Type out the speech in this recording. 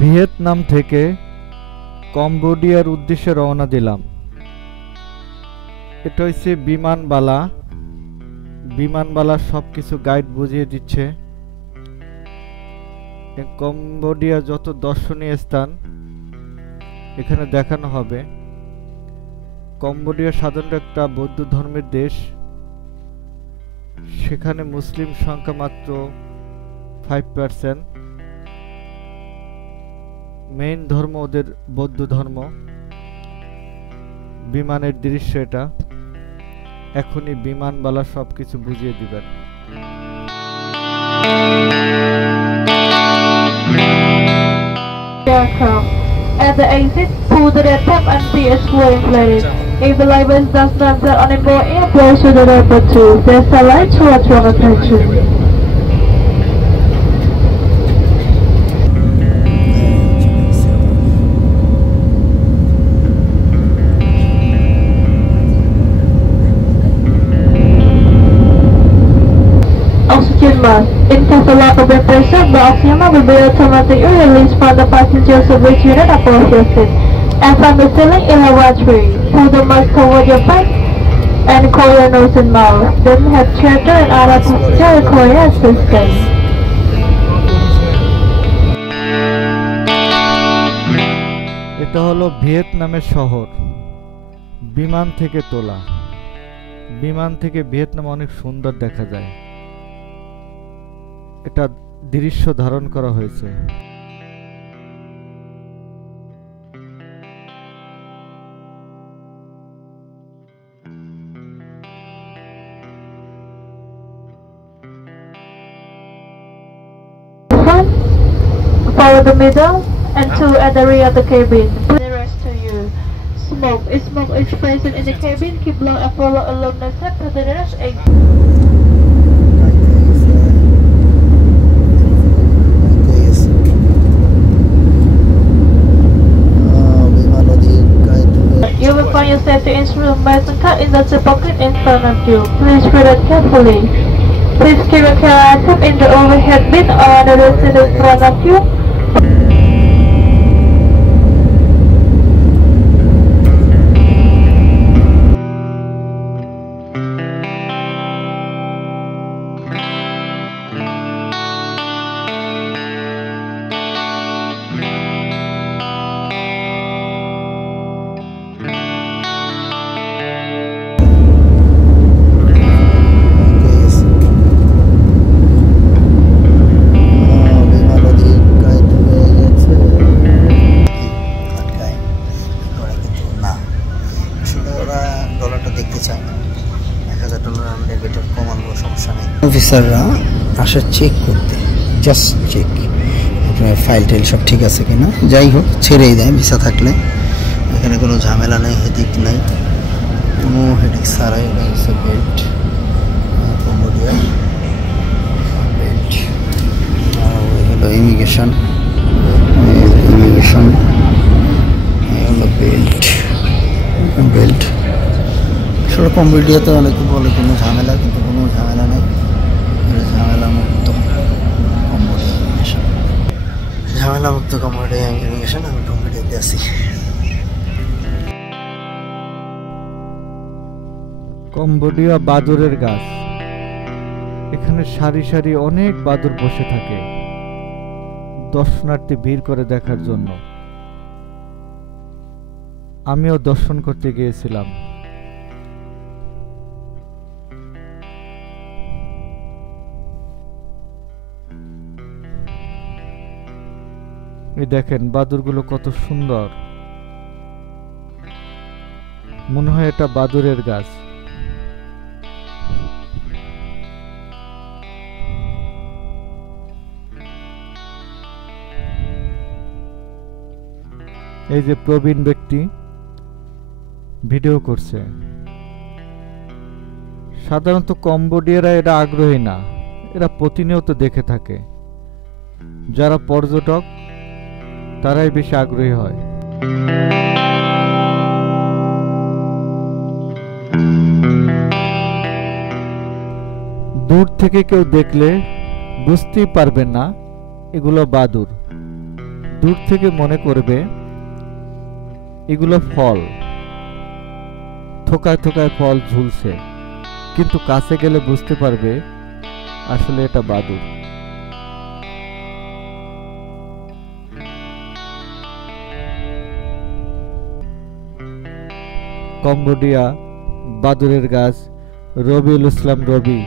Vietnam থেকে কম্বোডিয়ার উদ্দেশ্যে রওনা দিলাম। এটা হচ্ছে বিমানবালা সবকিছু গাইড বুঝিয়ে দিচ্ছে। কম্বোডিয়া যত দর্শনীয় স্থান এখানে দেখানো হবে। কম্বোডিয়া সাধারণত একটা বৌদ্ধ ধর্মের দেশ। সেখানে মুসলিম সংখ্যা মাত্র 5%। মেইন ধর্ম ওদের বৌদ্ধ ধর্ম। বিমানের দৃশ্য এটা। এখনই বিমানবালা সবকিছু বুঝিয়ে দিবেন। Aircraft. At the exit, pull the red tab and see a square inflated. If the light does not set on a more air, close to the number 2. There's a light to attract attention. Oxygen mask. In case of lack of air pressure, the oxygen mask will be automatically released from the passengers of which unit upon lifting. And from the ceiling in a watchway. Pull the mask toward your face and cover your nose and mouth. Then have children and other passengers require assistance. এটা হলো ভিয়েতনামের শহর, বিমান থেকে তোলা। বিমান থেকে Vietnam অনেক সুন্দর দেখা যায়। এটা দৃশ্য ধারণ করা হয়েছে। Follow the middle and 2 at the rear of the cabin. Put the rest to you. Smoke. If smoke is present in the cabin, keep low and follow along the step to the nearest exit. You will find your safety instruments and cut in the zip pocket in front of you. Please read it carefully. Please keep a care item in the overhead bin or under the seat in front of you. অফিসাররা আসে check করতে, just check আপনার file tile সব ঠিক আছে কিনা। যাই হোক, ছেড়েই দেয় ভিসা থাকলে। এখানে কোনো ঝামেলা নেই, হেডিক নাই, কোনো হেডিক ছাড়াই। এটা হচ্ছে বেল্ট, কম্বোডিয়া বেল্ট। আর ওই হলো ইমিগ্রেশন, হলো বেল্ট। আসলে কম্বোডিয়াতে অনেকে বলে কোনো ঝামেলা, কিন্তু কোনো ঝামেলা নেই। ঝামেলা মুক্ত কম্বোডিয়া ইমিগ্রেশন। আমি কম্বোডিয়াতে আছি। কম্বোডিয়া বাদুরের গাছ। এখানে সারি সারি অনেক বাদুর বসে থাকে দর্শনার্থী ভিড় করে দেখার জন্য। আমিও দর্শন করতে গিয়েছিলাম। এই দেখেন বাদুরগুলো কত সুন্দর। মনে হয় এটা বাদুরের গাছ। এই যে প্রবীণ ব্যক্তি ভিডিও করছে। সাধারণত কম্বোডিয়ারা এরা আগ্রহী না, এরা প্রতিনিয়ত দেখে থাকে। যারা পর্যটক তারাই বেশি আগ্রহী হয়। দূর থেকে কেউ দেখলে বুঝতেই পারবেন না এগুলো বাদুর। দূর থেকে মনে করবে এগুলো ফল, থোকায় থোকায় ফল ঝুলছে, কিন্তু কাছে গেলে বুঝতে পারবে আসলে এটা বাদুড়। কম্বোডিয়া বাদুড়ের গাছ রবিউল ইসলাম রবি